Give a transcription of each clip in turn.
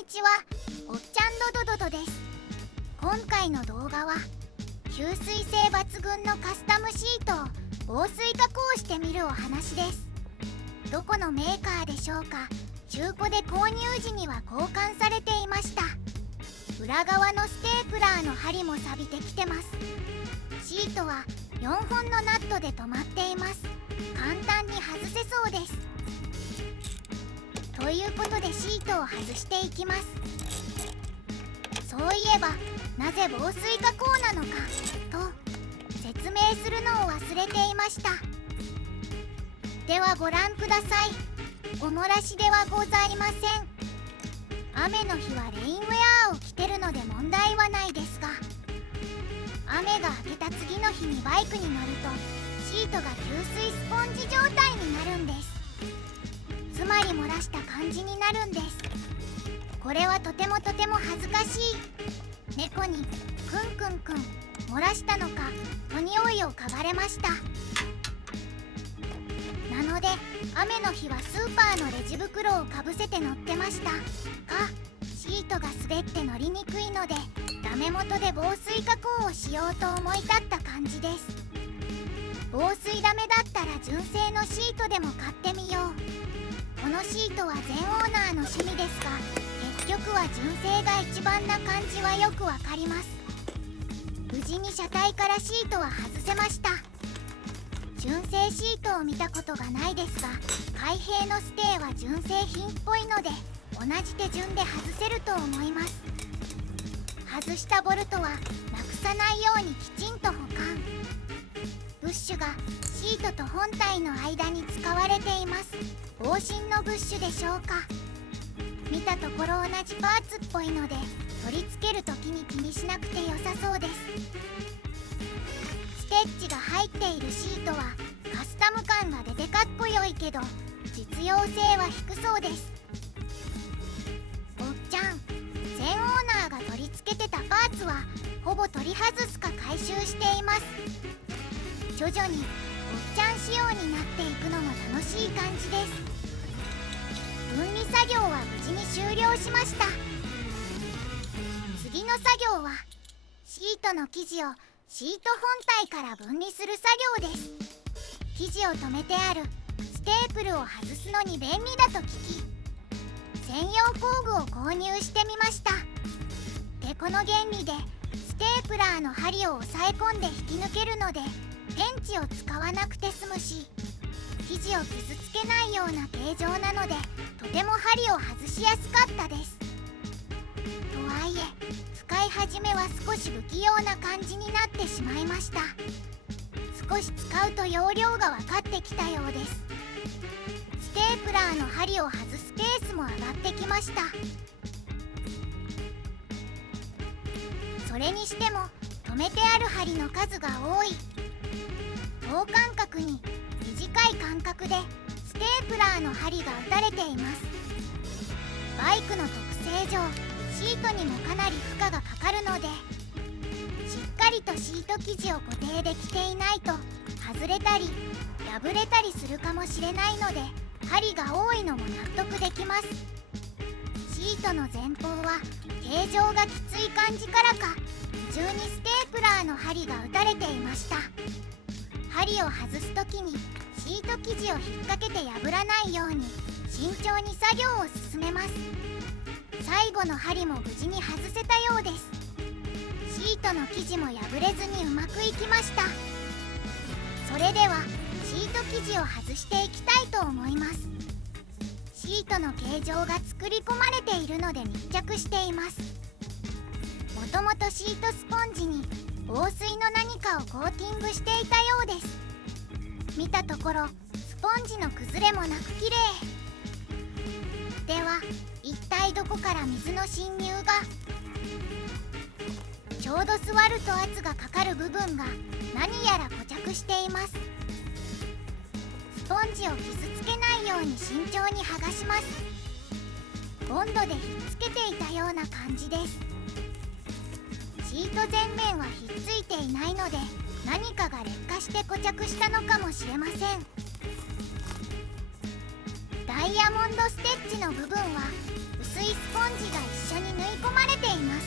にちは、おっちゃんドドドドです。今回の動画は吸水性抜群のカスタムシートを防水加工してみるお話です。どこのメーカーでしょうか。中古で購入時には交換されていました。裏側のステープラーの針も錆びてきてます。シートは4本のナットで止まっています。簡単に外せそうです。ということでシートを外していきます。そういえばなぜ防水加工なのかと説明するのを忘れていました。ではご覧ください。お漏らしではございません。雨の日はレインウェアを着てるので問題はないですが、雨が明けた次の日にバイクに乗るとシートが吸水スポンジ状態になるんです。つまり漏らした感じになるんです。これはとても恥ずかしい。猫にくんくんくん漏らしたのかと匂いを嗅がれました。なので雨の日はスーパーのレジ袋をかぶせて乗ってましたが、シートが滑って乗りにくいのでダメ元で防水加工をしようと思い立った感じです。防水ダメだったら純正のシートでも買ってみよう。このシートは前オーナーの趣味ですが、結局は純正が一番な感じはよくわかります。無事に車体からシートは外せました。純正シートを見たことがないですが、開閉のステーは純正品っぽいので同じ手順で外せると思います。外したボルトはなくさないようにきちんと保管。ブッシュがシートと本体の間に使われています。防振のブッシュでしょうか。見たところ同じパーツっぽいので取り付けるときに気にしなくて良さそうです。ステッチが入っているシートはカスタム感が出てかっこよいけど実用性は低そうです。おっちゃん、前オーナーが取り付けてたパーツはほぼ取り外すか回収しています。徐々におっちゃん仕様になっていくのも楽しい感じです。分離作業は無事に終了しました。次の作業はシートの生地をシート本体から分離する作業です。生地を留めてあるステープルを外すのに便利だと聞き、専用工具を購入してみました。でこの原理でステープラーの針を押さえ込んで引き抜けるのでペンチを使わなくて済むし、生地を傷つけないような形状なのでとても針を外しやすかったです。とはいえ使い始めは少し不器用な感じになってしまいました。少し使うと容量が分かってきたようです。ステープラーの針を外すペースも上がってきました。それにしても留めてある針の数が多い。等間隔に短い間隔でステープラーの針が打たれています。バイクの特性上シートにもかなり負荷がかかるので、しっかりとシート生地を固定できていないと外れたり破れたりするかもしれないので針が多いのも納得できます。シートの前方は形状がきつい感じからか二重にステープラーの針が打たれていました。針を外すときにシート生地を引っ掛けて破らないように慎重に作業を進めます。最後の針も無事に外せたようです。シートの生地も破れずにうまくいきました。それではシート生地を外していきたいと思います。シートの形状が作り込まれているので密着しています。もともとシートスポンジに防水の何かをコーティングしていたようです。見たところスポンジの崩れもなく綺麗では、一体どこから水の侵入が。ちょうど座ると圧がかかる部分が何やら固着しています。スポンジを傷つけないように慎重に剥がします。ボンドでひっつけていたような感じです。シート前面はひっついていないので何かが劣化して固着したのかもしれません。ダイヤモンドステッチの部分は薄薄いスポンジが一緒に縫い込まれています。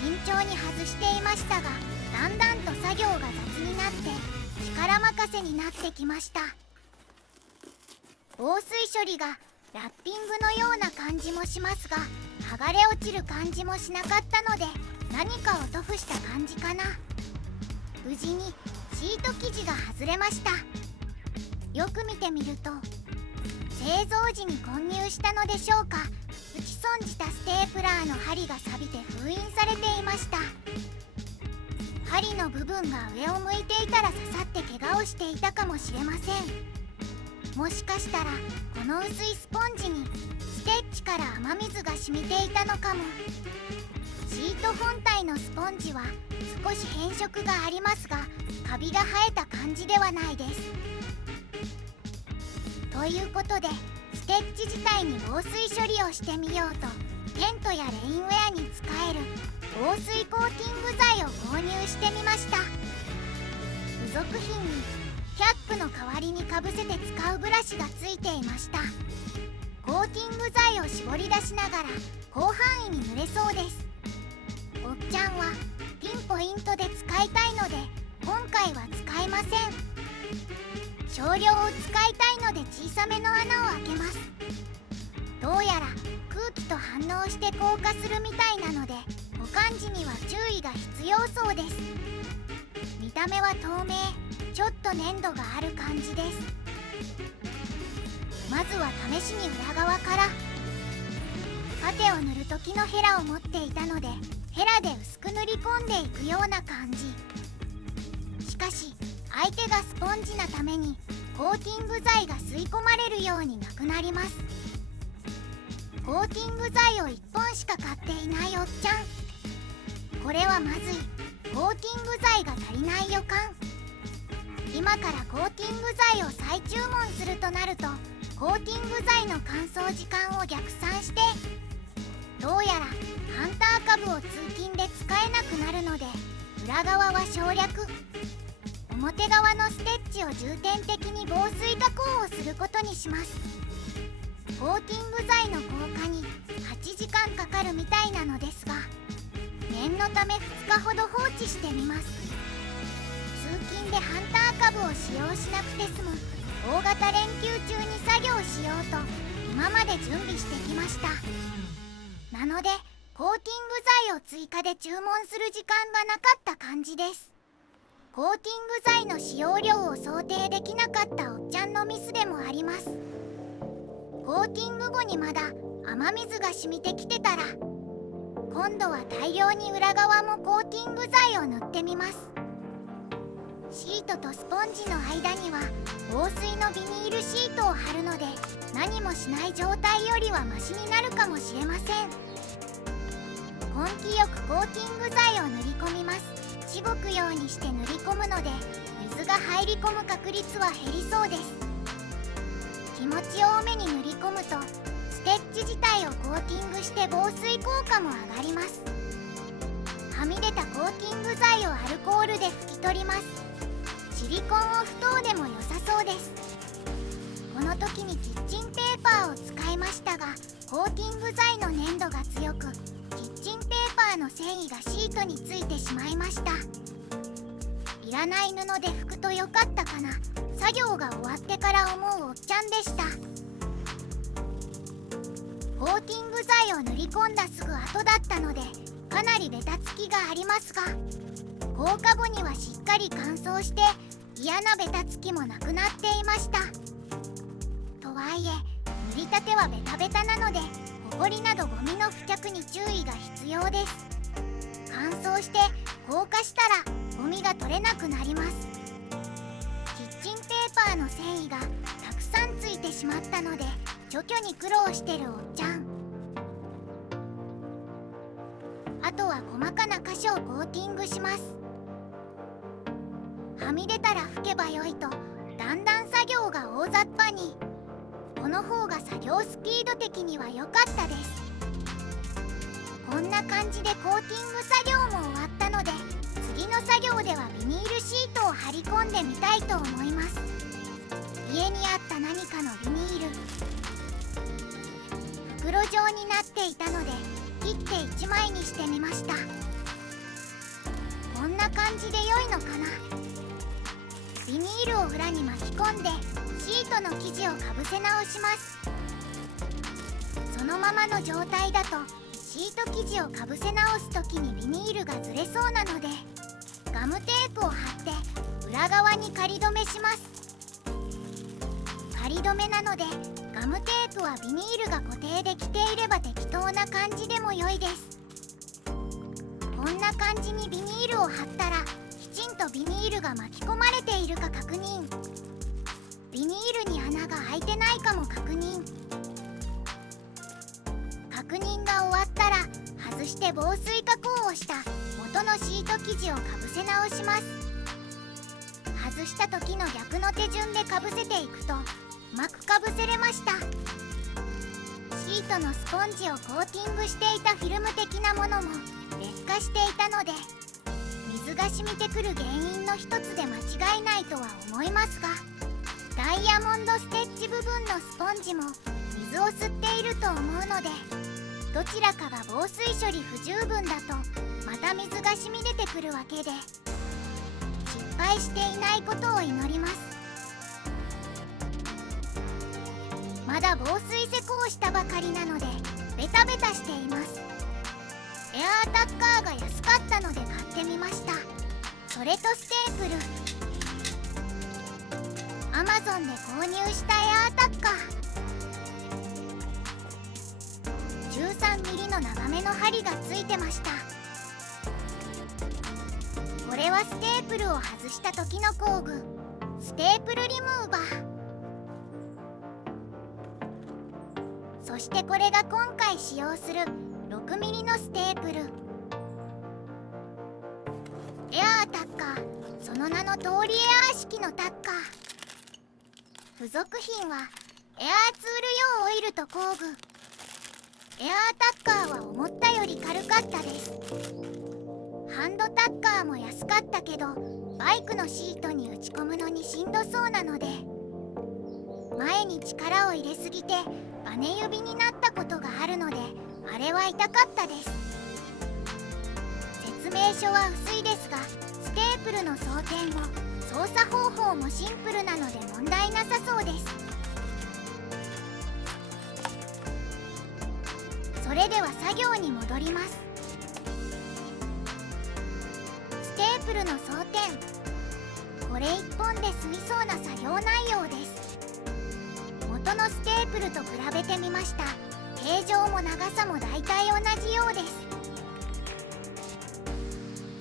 慎重に外していましたが、だんだんと作業が雑になって力任せになってきました。防水処理がラッピングのような感じもしますが、剥がれ落ちる感じもしなかったので、何かを塗布した感じかな。無事にシート生地が外れました。よく見てみると、製造時に混入したのでしょうか、打ち損じたステープラーの針が錆びて封印されていました。針の部分が上を向いていたら刺さって怪我をしていたかもしれません。もしかしたらこの薄いスポンジにステッチから雨水が染みていたのかも。シート本体のスポンジは少し変色がありますが、カビが生えた感じではないです。ということで、ステッチ自体に防水処理をしてみようと、テントやレインウェアに使える防水コーティング剤を購入してみました。付属品にキャップの代わりにかぶせて使うブラシがついていました。コーティング剤を絞り出しながら広範囲に塗れそうです。おっちゃんはピンポイントで使いたいので今回は使いません。少量を使いたいので小さめの穴を開けます。どうやら空気と反応して硬化するみたいなので、保管時には注意が必要そうです。見た目は透明、ちょっと粘度がある感じです。まずは試しに裏側から。パテを塗る時のヘラを持っていたので、ヘラで薄く塗り込んでいくような感じ。しかし相手がスポンジなためにコーティング剤が吸い込まれるようになくなります。コーティング剤を1本しか買っていないおっちゃん。これはまずい。コーティング剤が足りない予感。今からコーティング剤を再注文するとなると、コーティング剤の乾燥時間を逆算して、どうやらハンター株を通勤で使えなくなるので、裏側は省略。表側のステッチを重点的に防水加工をすることにします。コーティング剤の効果に8時間かかるみたいなのですが、念のため2日ほど放置してみます。通勤でハンター株を使用しなくて済む大型連休中に作業しようと今まで準備してきました。なのでコーティング剤を追加で注文する時間がなかった感じです。コーティング剤の使用量を想定できなかったおっちゃんのミスでもあります。コーティング後にまだ雨水が染みてきてたら、今度は大量に裏側もコーティング剤を塗ってみます。シートとスポンジの間には防水のビニールシートを貼るので、何もしない状態よりはマシになるかもしれません。根気よくコーティング剤を塗り込みます。しごくようにして塗り込むので、水が入り込む確率は減りそうです。気持ち多めに塗り込むとステッチ自体をコーティングして防水効果も上がります。はみ出たコーティング剤をアルコールで拭き取ります。シリコンを不当でも良さそうです。この時にキッチンペーパーを使いましたが、コーティング剤の粘度が強く、キッチンペーパーの繊維がシートについてしまいました。いらない布で拭くとよかったかな。作業が終わってから思うおっちゃんでした。コーティング剤を塗り込んだすぐ後だったので、かなりベタつきがありますが、放課後にはしっかり乾燥して嫌なベタつきもなくなっていました。とはいえ塗りたてはベタベタなので、ほこりなどゴミの付着に注意が必要です。乾燥して硬化したらゴミが取れなくなります。キッチンペーパーの繊維がたくさんついてしまったので、除去に苦労してるおっちゃん。あとは細かな箇所をコーティングします。はみ出たら拭けばよいと、だんだん作業が大雑把に。この方が作業スピード的には良かったです。こんな感じでコーティング作業も終わったので、次の作業ではビニールシートを貼り込んでみたいと思います。家にあった何かのビニール、袋状になっていたので切って1枚にしてみました。こんな感じで良いのかな。ビニールを裏に巻き込んでシートの生地をかぶせ直します。そのままの状態だとシート生地をかぶせ直す時にビニールがずれそうなのでガムテープを貼って裏側に仮止めします。仮止めなのでガムテープはビニールが固定できていれば適当な感じでも良いです。こんな感じにビニールを貼ったらきちんとビニールが巻き込まれているか確認。ビニールに穴が開いてないかも確認。確認が終わったら外して防水加工をした元のシート生地をかぶせ直します。外した時の逆の手順でかぶせていくとうまくかぶせれました。シートのスポンジをコーティングしていたフィルム的なものも劣化していたので水が染みてくる原因の一つで間違いないとは思いますが、ダイヤモンドステッチ部分のスポンジも水を吸っていると思うのでどちらかが防水処理不十分だとまた水が染み出てくるわけで失敗していないことを祈ります。まだ防水施工をしたばかりなのでベタベタしています。エアータッカーが安かったので買ってみました。それとステープル、Amazon で購入したエアータッカー 13mm の長めの針がついてました。これはステープルを外した時の工具、ステープルリムーバー。そしてこれが今回使用する 6mm のステープル。エアータッカー、その名の通りエアー式のタッカー。付属品はエアーツール用オイルと工具。エアータッカーは思ったより軽かったです。ハンドタッカーも安かったけどバイクのシートに打ち込むのにしんどそうなので前に力を入れすぎてバネ指になったことがあるのであれは痛かったです。説明書は薄いですがステープルの装填も操作方法もシンプルなので問題なさそうです。それでは作業に戻ります。ステープルの装填、これ1本で済みそうな作業内容です。元のステープルと比べてみました。形状も長さも大体同じようです。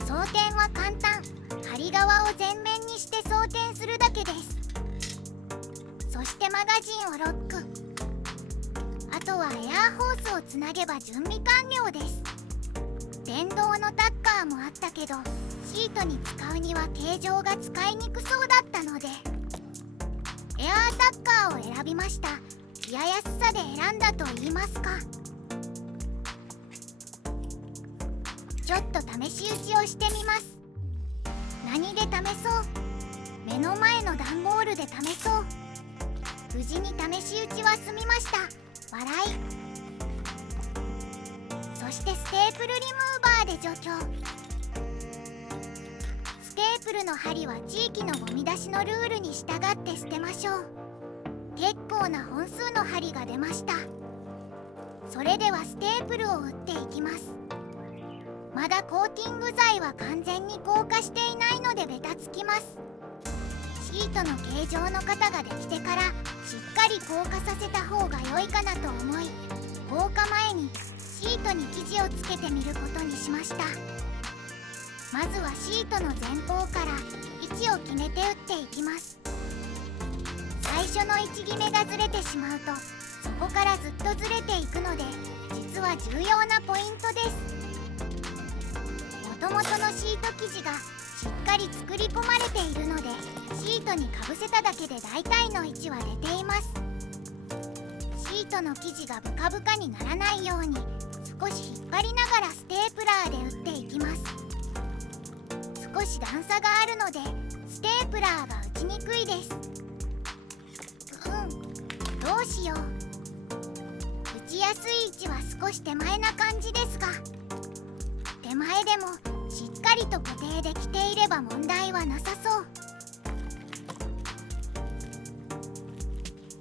装填は簡単。針側を全面にして装填するだけです。そしてマガジンをロック。あとはエアーホースをつなげば準備完了です。電動のタッカーもあったけどシートに使うには形状が使いにくそうだったのでエアータッカーを選びました。ややすさで選んだと言いますか。ちょっと試し打ちをしてみます。何で試そう。目の前の段ボールで試そう。無事に試し打ちは済みました。笑い。そしてステープルリムーバーで除去。ステープルの針は地域のゴミ出しのルールに従って捨てましょう。結構な本数の針が出ました。それではステープルを打っていきます。まだコーティング剤は完全に硬化していないのでベタつきます。シートの形状の型ができてからしっかり硬化させた方が良いかなと思い硬化前にシートに生地をつけてみることにしました。まずはシートの前方から位置を決めて打っていきます。最初の位置決めがずれてしまうとそこからずっとずれていくので実は重要なポイントです。もともとのシート生地がしっかり作り込まれているのでシートにかぶせただけで大体の位置は出ています。シートの生地がブカブカにならないように少し引っ張りながらステープラーで打っていきます。少し段差があるのでステープラーが打ちにくいです。どうしよう。打ちしやすい位置は少し手前な感じですが、手前でもしっかりと固定できていれば問題はなさそ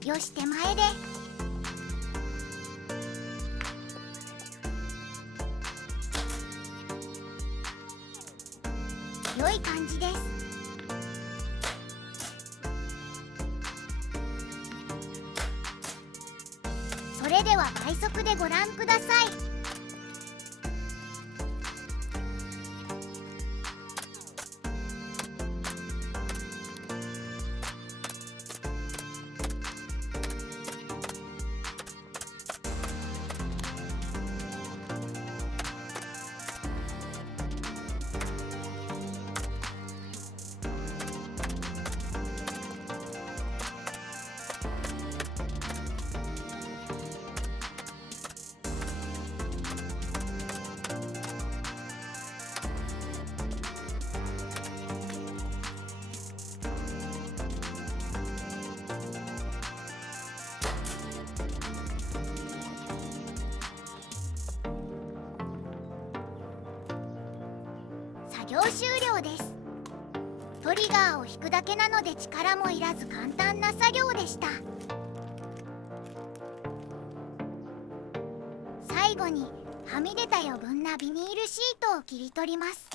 う。よし、手前で良い感じです。それでは倍速でご覧ください。作業終了です。トリガーを引くだけなので力もいらず簡単な作業でした。最後にはみ出た余分なビニールシートを切り取ります。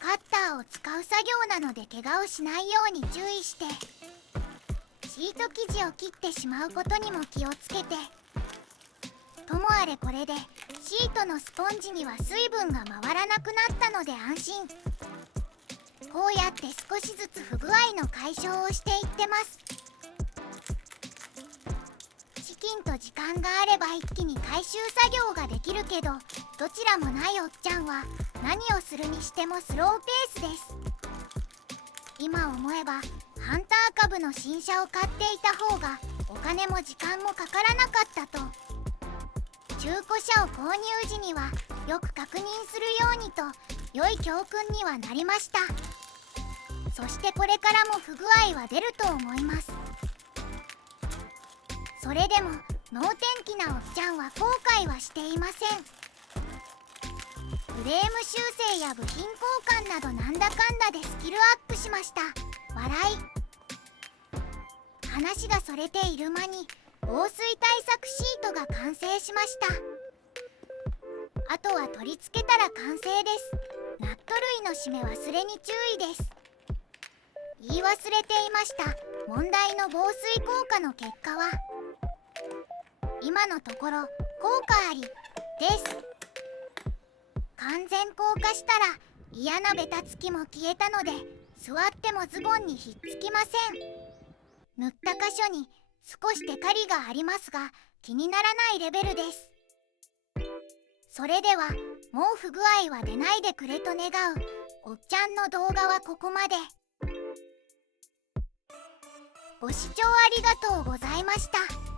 カッターを使う作業なので怪我をしないように注意して、シート生地を切ってしまうことにも気をつけて。ともあれこれでシートのスポンジには水分が回らなくなったので安心。こうやって少しずつ不具合の解消をしていってます。資金と時間があれば一気に回収作業ができるけど、どちらもないおっちゃんは何をするにしてもスローペースです。今思えばハンター株の新車を買っていた方がお金も時間もかからなかったと。中古車を購入時にはよく確認するようにと良い教訓にはなりました。そしてこれからも不具合は出ると思います。それでも能天気なおっちゃんは後悔はしていません。フレーム修正や部品交換などなんだかんだでスキルアップしました。笑い。話がそれている間に防水対策シートが完成しました。あとは取り付けたら完成です。ナット類の締め忘れに注意です。言い忘れていました。問題の防水効果の結果は今のところ効果ありです。完全硬化したら嫌なベタつきも消えたので座ってもズボンにひっつきません。塗った箇所に少しテカリがありますが気にならないレベルです。それではもう不具合は出ないでくれと願うおっちゃんの動画はここまで。ご視聴ありがとうございました。